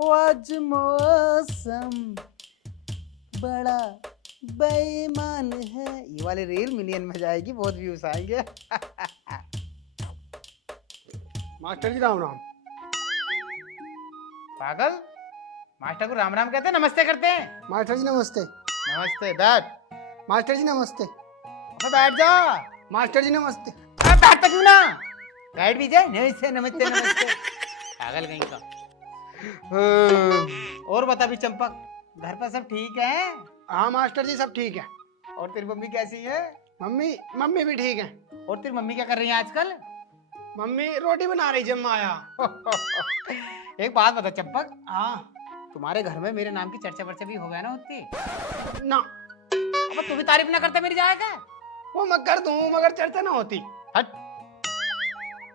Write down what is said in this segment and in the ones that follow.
वो आज मौसम बड़ा बेईमान है। ये वाले रील मिलियन में जाएगी, बहुत व्यूज आएंगे। मास्टर जी राम राम। पागल, मास्टर को राम राम कहते हैं, नमस्ते करते हैं। मास्टर जी नमस्ते। नमस्ते, बैठ। मास्टर जी नमस्ते। अबे बैठ जा। मास्टर जी नमस्ते। अबे बैठ तो क्यों ना, बैठ भी जाए। नमस्ते नमस्ते नमस्ते। पागल कहीं का। और बता भी चंपक, घर पर सब ठीक है? हाँ मास्टर जी सब ठीक है। और तेरी मम्मी कैसी है? मम्मी भी ठीक है। और तेरी मम्मी क्या कर रही है आजकल? मम्मी रोटी बना रही जब मैं आया। एक बात बता चंपक, हाँ तुम्हारे घर में मेरे नाम की चर्चा वर्चा भी हो गया ना होती? ना, अब तू भी तारीफ ना करता मेरी जाएगा। वो मैं कर दूं मगर चर्चा ना होती। हट।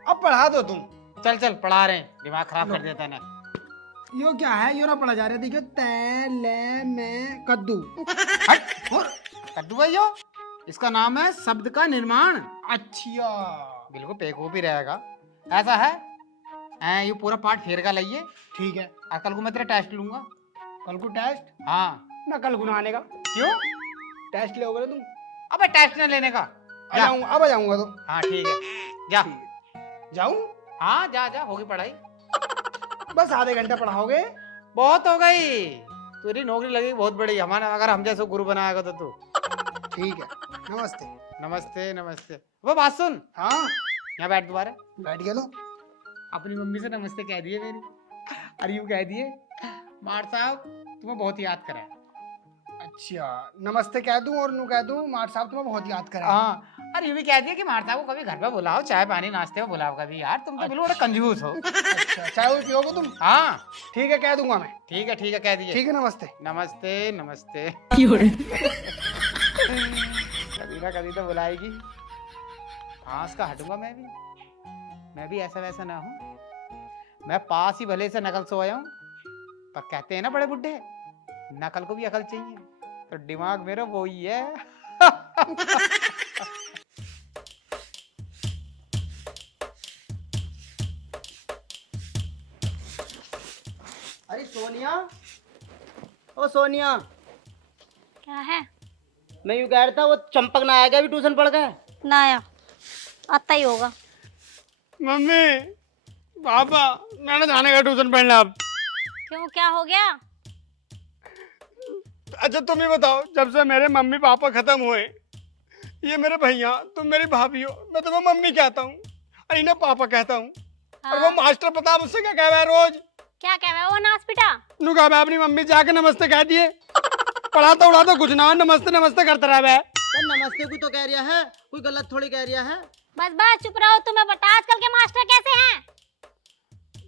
अब पढ़ा दो तुम। चल चल पढ़ा रहे हैं, दिमाग खराब कर देता है ना। यो क्या है, यो ना पढ़ा जा रहा है। देखो तै ले मैं कद्दू। हट। और कद्दू है यो, इसका नाम है शब्द का निर्माण। अच्छा बिल्कुल बेवकूफ ही रहेगा। ऐसा है, ये पूरा पार्ट फेर का लाइए। ठीक है। कल को मैं तेरा टेस्ट लूंगा। कल को टेस्ट? हाँ। ना कल को ना आने का। क्यों? टेस्ट ले तुम? अबे टेस्ट न लेने का। आ जाऊंगा, अब आ जाऊंगा तो। हाँ ठीक है, जा। जाऊं? हाँ जा जा, होगी पढ़ाई। बस आधे घंटे पढ़ाओगे? बहुत हो गई, तेरी नौकरी लगेगी बहुत बड़ी। हमारा अगर हम जैसे गुरु बनाएगा तो तू। ठीक है। नमस्ते। नमस्ते नमस्ते। वो बात सुन, हाँ यहाँ बैठ दोबारा। बैठ गया लो। अपनी मम्मी से नमस्ते कह दिए मेरी, और यूं कह दिए, मार साहब तुम्हें बहुत याद करा है। अच्छा नमस्ते कह दूं और नू कह दूं मार साहब तुम्हें बहुत याद करा है। हाँ, और यूं भी कह दिया कि मार साहब को कभी घर पे बुलाओ, चाय पानी नाश्ते में बुलाओ कभी। यार तुम तो बिल्कुल बड़े कंजूस हो। अच्छा चाय भी पियोगे तुम? हाँ ठीक है कह दूंगा मैं। ठीक है कह दिए। ठीक है नमस्ते। नमस्ते नमस्ते। कभी ना कभी तो बुलाएगी। हाँ उसका हटूंगा मैं भी ऐसा वैसा ना हूँ। मैं पास ही भले से नकल से आया हूँ, पर कहते हैं ना बड़े बुड्ढे, नकल को भी अकल चाहिए। तो दिमाग मेरा वो ही है। अरे सोनिया, ओ सोनिया, क्या है? मैं यूं कह रहा था वो चंपक ना आएगा अभी ट्यूशन पढ़ के? ना आया, आता ही होगा। मम्मी पापा मैंने जाने का ट्यूशन पढ़ना अब। क्यों, क्या हो गया? अच्छा तुम ही बताओ, जब से मेरे मम्मी पापा खत्म हुए, ये मेरे भैया तुम मेरी भाभी हो, मैं तुम्हें मम्मी कहता हूँ और इन्हें पापा कहता हूँ। और वो मास्टर पता मुझसे क्या कह रहा है रोज? क्या कह रहा है वो नास पिटा? नू कहा मैं अपनी मम्मी जाके नमस्ते कह दिए। पढ़ाता उड़ाता कुछ ना, नमस्ते नमस्ते करता रहा है। तो नमस्ते को तो कह रहा है, कोई गलत थोड़ी कह रहा है। बस बस चुप रहो, तुम्हें बता आजकल के मास्टर कैसे हैं।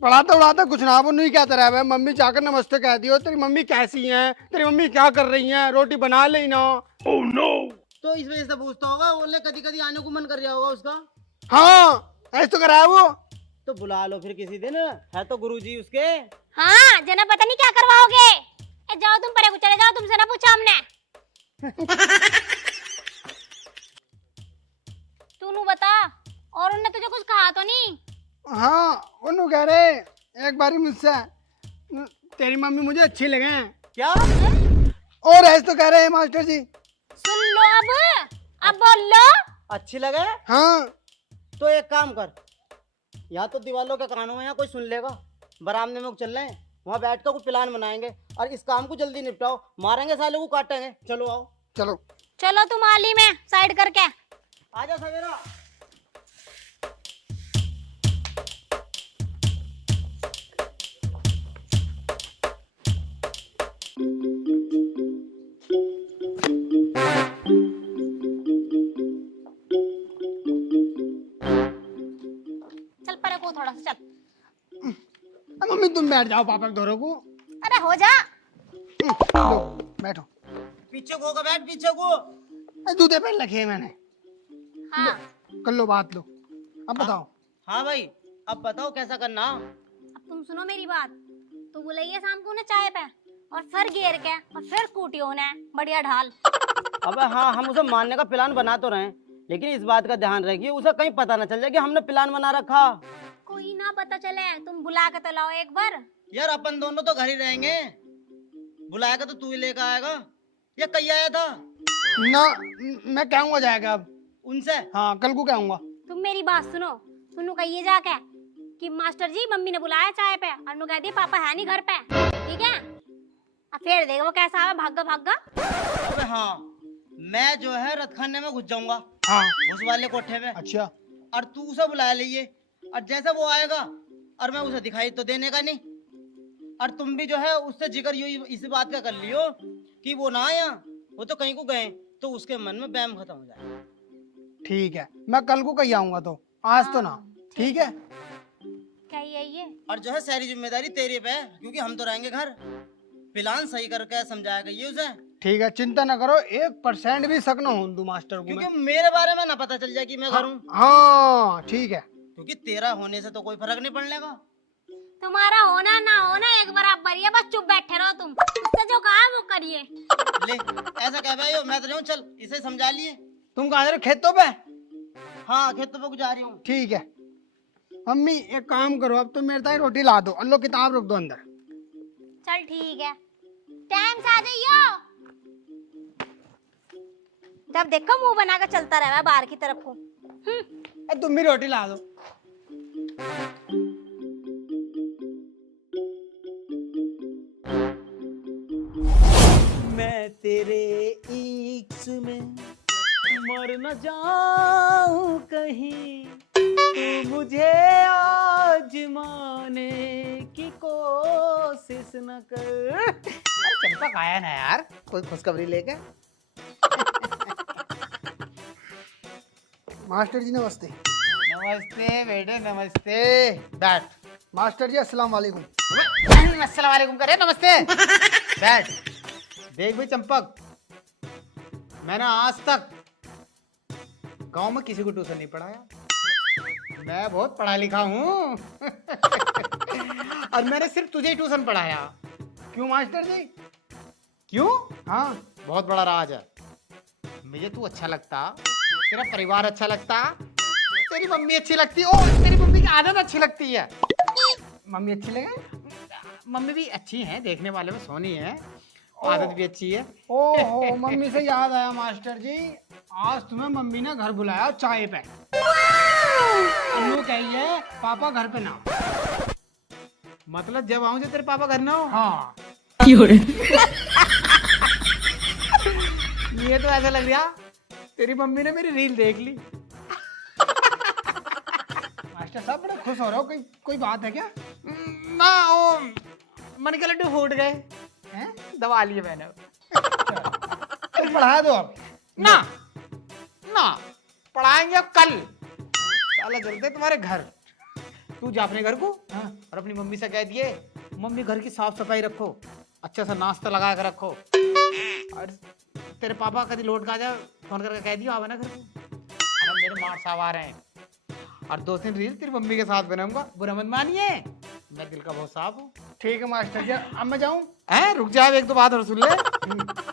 पढ़ाता उड़ाता कुछ ना, वो नहीं कहता रहा है मम्मी जाकर नमस्ते कह दियो। तेरी मम्मी कैसी है, तेरी मम्मी क्या कर रही है, रोटी बना ले ना। Oh no. तो इस वजह से पूछता होगा, बोले कभी कभी आने को मन कर रहा होगा उसका। हाँ ऐसे तो करा है वो। तो बुला लो फिर किसी दिन, है तो गुरुजी उसके। हाँ जना पता नहीं क्या करवाओगे। जाओ तुम परे को चले जाओ, तुमसे ना पूछा हमने। तू बता, और उनने तुझे कुछ कहा तो नहीं? हाँ उन्होंने कह रहे एक बारी मुझसे तेरी मम्मी मुझे अच्छी लगे हैं। क्या? और ऐसे तो कह रहे हैं मास्टर जी। सुन लो अब बोल लो। अच्छी लगे? हाँ तो एक काम कर, यहाँ तो दीवालों के कानों में यहाँ कोई सुन लेगा, बरामदे में चल रहे हैं, वहाँ बैठ कर कुछ प्लान बनाएंगे और इस काम को जल्दी निपटाओ। मारेंगे साले को, काटेंगे। चलो आओ। चलो चलो तुम आली में साइड करके आ जाओ सवेरा। चल परे को थोड़ा सा चल। मम्मी तुम बैठ जाओ पापा के धोरो को। अरे हो जा। लो बैठो। पीछे को बैठ, पीछे को। दूधे पे रखे हैं मैंने। हाँ कर लो बात, लो अब बताओ। हाँ भाई अब बताओ कैसा करना। अब तुम सुनो मेरी बात। तू बुलाइए शाम को उन्हें चाय पे, और फिर घेर के और फिर कूटी उन्हें बढ़िया ढाल। अबे हाँ, हम उसे मारने का प्लान बना तो रहे, लेकिन इस बात का ध्यान रखिए उसे कहीं पता ना चल जाए कि हमने प्लान बना रखा। कोई ना पता चले, तुम बुला के तो लाओ एक बार। यार अपन दोनों तो घर ही रहेंगे, बुलाएगा तो तू ही लेकर आएगा, या कहीं आया था ना मैं कहूँगा जाएगा अब। उनसे? हाँ कल को कहूँगा। तुम मेरी बात सुनो, तुमने कहिए जाके कि मास्टर जी मम्मी ने बुलाया चाय पे, और नु कह दिया पापा है नहीं घर पे, ठीक है? अब फिर देखो वो कैसा है, भागा भागा। अबे हाँ, मैं जो है रतखाने में घुस जाऊंगा, हाँ उस वाले कोठे में, अच्छा। और तू उसे बुला लीजिए, और जैसा वो आएगा और मैं उसे दिखाई तो देने का नहीं, और तुम भी जो है उससे जिक्र यूं इसी बात का कर लियो कि वो ना आया, वो तो कहीं को गए, तो उसके मन में बैम खत्म हो जाए। ठीक है मैं कल को कहीं आऊंगा, तो आज तो ना। ठीक है क्या ये और जो है सारी जिम्मेदारी तेरे पे है, क्योंकि हम तो रहेंगे घर। प्लान सही करके समझाया ये उसे। ठीक है चिंता ना करो, 1% भी शक ना हो तू मास्टर को। क्योंकि मेरे बारे में ना पता चल जाए कि मैं घर हूँ। हाँ ठीक है। क्योंकि तेरा होने से तो कोई फर्क नहीं पड़ने का। तुम्हारा होना ना होना एक बराबर ही है, बस चुप बैठे रहो तुम, उससे जो कहा वो करिए। ले ऐसा कह भाई मैं तो नहीं हूँ, चल इसे समझा लिए। तुम कहाँ जा रहे हो? खेतों पे? हाँ खेतों पे जा रही हूँ। ठीक है मम्मी एक काम करो, अब तो मेरे ताई रोटी ला दो और लो किताब रख दो अंदर। चल ठीक है, टाइम से आ जाइयो। जब देखो मुंह बनाकर चलता रहा है बाहर की तरफ को। तुम भी रोटी ला दो। मैं तेरे इश्क में मर न जाऊं कहीं, तू मुझे आजमाने की कोशिश न कर। अरे चंपक आया ना यार, कोई खुशखबरी लेके। मास्टर जी नमस्ते। नमस्ते बेटे नमस्ते, बैठ। मास्टर जी अस्सलाम वालेकुम। अस्सलाम वालेकुम करे, नमस्ते। बैठ। देख भाई चंपक, मैंने आज तक गांव में किसी को ट्यूशन नहीं पढ़ाया, मैं बहुत पढ़ा लिखा हूँ। और मैंने सिर्फ तुझे ही ट्यूशन पढ़ाया। क्यों मास्टर जी? क्यों? हाँ बहुत बड़ा राज है। मुझे तू अच्छा लगता, तेरा परिवार अच्छा लगता, तेरी मम्मी अच्छी लगती, ओ तेरी मम्मी की आदत अच्छी लगती है। मम्मी अच्छी लगे? मम्मी भी अच्छी हैं, देखने वाले में सोनी है, आदत भी अच्छी है। ओहो मम्मी से याद आया मास्टर जी, आज तुम्हें मम्मी ने घर बुलाया चाय पे। अम्मू कहिए पापा घर पे ना। मतलब जब आऊं जब तेरे पापा घर ना हो? हाँ ये तो ऐसा लग रहा तेरी मम्मी ने मेरी रील देख ली। मास्टर साहब बड़े खुश हो रहे हो, कोई बात है क्या? ना वो मन के लड्डू फूट गए हैं, दबा लिए मैंने। तो पढ़ा दो अब। ना ना पढ़ाएंगे अब कल, साला चलते तुम्हारे घर। तू जा अपने घर को, हाँ। और अपनी मम्मी से कह दिए मम्मी घर की साफ सफाई रखो, अच्छा सा नाश्ता लगा कर रखो, और तेरे पापा कभी लौट का जा फोन करके कह दियो आवे ना घर को। अरे मेरे मार साहब आ रहे हैं, और 2-3 रील तेरी मम्मी के साथ बनाऊंगा, बुरा मत मानिए, मैं दिल का बहुत साफ हूँ। ठीक है मास्टर जी, अब मैं जाऊँ? हैं रुक जा, एक दो बात और सुन ले।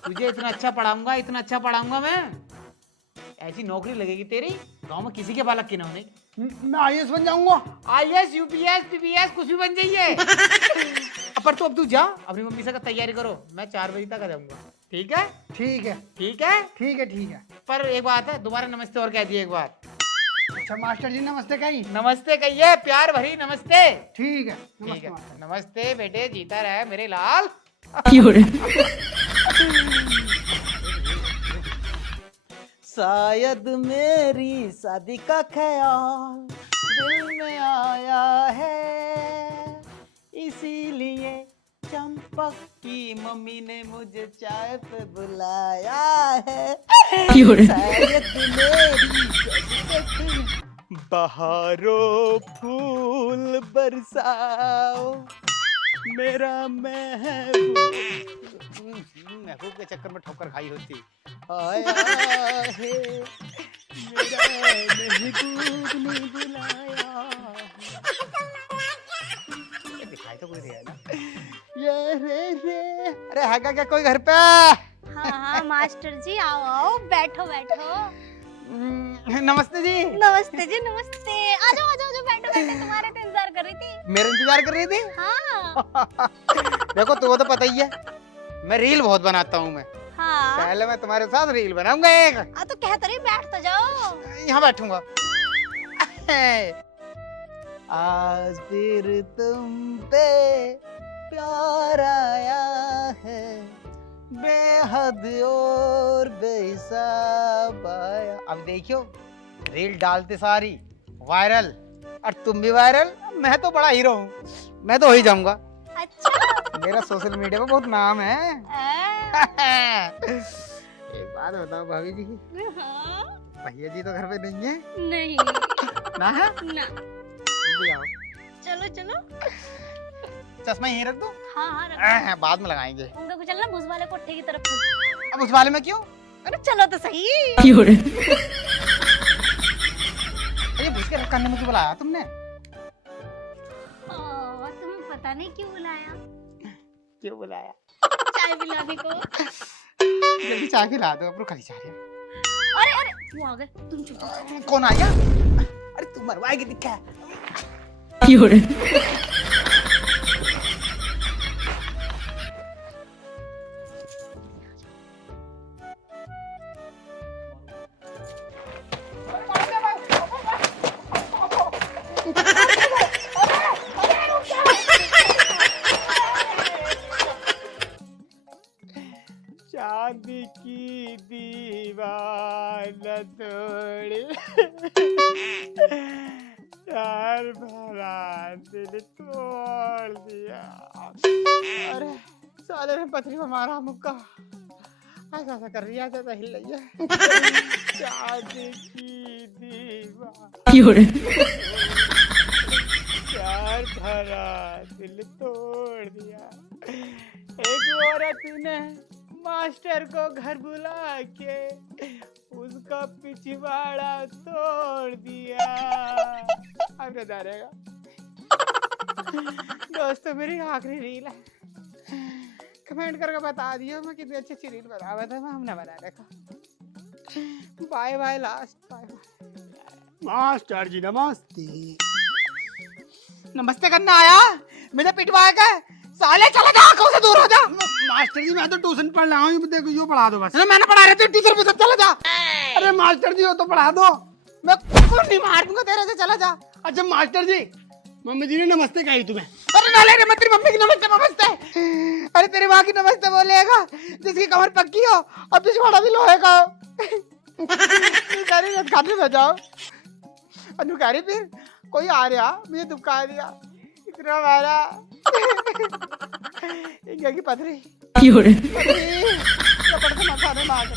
तुझे इतना अच्छा पढ़ाऊंगा, इतना अच्छा पढ़ाऊंगा मैं, ऐसी नौकरी लगेगी तेरी गांव में किसी के बालक की ना होने। मैं IAS बन जाऊंगा। IAS UPS PPS कुछ भी बन जाइए। पर तू अब तू जा, अपनी मम्मी से तैयारी करो, मैं 4 बजे तक आ जाऊंगा। ठीक है? ठीक है ठीक है? ठीक है ठीक है। पर एक बात है, दोबारा नमस्ते और कह दिए एक बार। अच्छा मास्टर जी नमस्ते कही? नमस्ते कहिए, प्यार भरी नमस्ते। ठीक है ठीक नमस्ते है, मास्टर। नमस्ते बेटे, जीता रहे मेरे लाल। शायद मेरी शादी का ख्याल दिल में आया है, इसीलिए चंपक की मम्मी ने मुझे चाय पे बुलाया है। शायद मेरी बहारों फूल बरसाओ मेरा महबूब महबूब के चक्कर में ठोकर खाई होती। आया है, मेरा महबूब ने बुलाया। दिखाई तो कोई दिया ना। ये रे अरे है क्या कोई घर पे? हाँ हाँ मास्टर जी, आओ आओ, बैठो बैठो। नमस्ते जी। नमस्ते जी नमस्ते, आ जाओ आ जाओ, बैठो बैठो, तुम्हारे तो इंतजार कर रही रही थी। मेरा इंतजार कर रही थी। हाँ देखो तुम्हें तो पता ही है मैं रील बहुत बनाता हूँ मैं। हाँ। पहले मैं तुम्हारे साथ रील बनाऊंगा एक। तो कहते रही बैठ तो जाओ। यहाँ बैठूंगा। आज फिर तुम पे प्यार आया है, बेहद और बेहिसाब आया। अब देखियो रील डालते सारी वायरल और तुम भी वायरल। मैं तो बड़ा हीरो हूँ, मैं तो हो ही जाऊंगा। अच्छा मेरा सोशल मीडिया पे बहुत नाम है। एक बात बताओ भाभी जी, हाँ। भैया जी तो घर पे नहीं है नहीं ना? है ना। जल्दी आओ। चलो चलो। चश्मा यहीं रख दो। हाँ रखो। बाद में लगाएंगे। उनका को चलना भूस वाले कोठे की तरफ। अब उस वाले में क्यों? अरे चलो तो सही। अरे भूस के करने में क्यों बुलाया तुमने? तुम्हें पता नहीं क्यों बुलाया। क्यों बुलाया? चाय पिलाने को। जल्दी चाय खिला दो, अब खली जा रही है। अरे अरे वो आ गए, तुम चुप। कौन आ गया? अरे तुम मरवाएगी दिखा। शादी की दीवार तोड़ी यार भरा दिल तोड़ दिया। अरे साले ने पथरी में मारा मुक्का। ऐसा ऐसा कर रही है, ऐसा हिल रही है। शादी की दीवार यार भरा दिल तोड़ दिया। एक औरत ने मास्टर को घर बुला के उसका पिछवाड़ा तोड़ दिया। अब क्या रहेगा दोस्तों, मेरी आखिरी रील है। कमेंट करके बता दियो मैं कितनी अच्छी रील बना हुआ था, मैं हमने बना देखा। Bye bye last bye bye. Master ji नमस्ते। नमस्ते करने आया, मुझे पिटवाया क्या? साले चला जा, आंखों से दूर हो जा। मास्टर जी मैं तो ट्यूशन पढ़ रहा हूँ, देखो यो पढ़ा दो बस। अरे मैंने पढ़ा रहे थे टीचर पे, चला जा। अरे मास्टर जी हो तो पढ़ा दो। मैं कुछ नहीं मार दूंगा तेरे से, चला जा। अच्छा मास्टर जी, मम्मी जी ने नमस्ते कही तुम्हें। अरे नाले रे, तेरी मम्मी की नमस्ते नमस्ते। अरे तेरी माँ की नमस्ते बोलेगा जिसकी कमर पक्की हो और पिछवाड़ा भी लोहे का हो। खाने में जाओ। अनुकारी फिर कोई आ रहा, मुझे दुखा दिया इतना मारा। इंडिया की पथरी पथरी, मसाले मार के